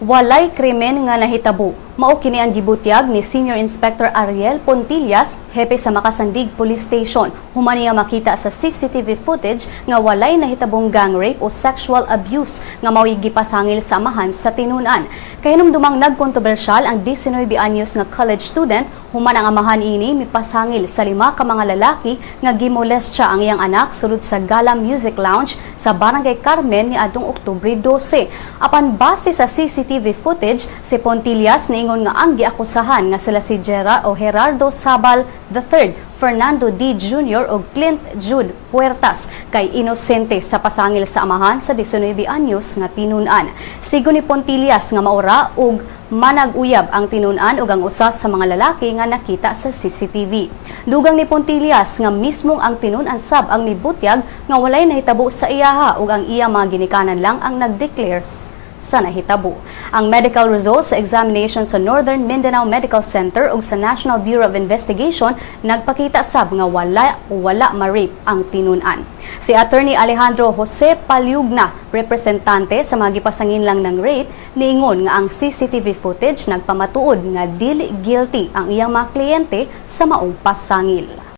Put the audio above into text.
Walay krimen nga nahitabo. Mao kini ang gibutyag ni Senior Inspector Ariel Pontillas, hepe sa Makasandig Police Station. Human niya makita sa CCTV footage nga walay nahitabong gang rape o sexual abuse nga mao'y gipasangil sa amahan sa tinunan. Kahinumdumang nagkontrobersyal ang 19 anyos nga college student, human ang amahan ini mipasangil sa 5 ka mga lalaki nga gimolestya ang iyang anak sulod sa Gala Music Lounge sa Barangay Carmen niadtong Oktubre 12. Apan base sa CCTV footage, si Pontillas niingon nga ang giakusahan nga sila si Gerardo Sabal III, Fernando D. Jr. o Clint Jude Puertas kay inosente sa pasangil sa amahan sa 19 anyos nga tinunan. Sigo ni Pontillas nga maura og manag-uyab ang tinunan ug ang usa sa mga lalaki nga nakita sa CCTV. Dugang ni Pontillas nga mismong ang tinunan sab ang mibutyag nga walay nahitabo sa iyaha ug ang iya mga ginikanan lang ang nagdeclares sa nahitabo. Ang medical results sa examination sa Northern Mindanao Medical Center ug sa National Bureau of Investigation nagpakita sab nga wala ma-rape ang tinunan. Si Attorney Alejandro Jose Paliugna, representante sa mga gipasangin lang ng rape, niingon nga ang CCTV footage nagpamatuod nga dili guilty ang iyang mga kliyente sa maong pasangil.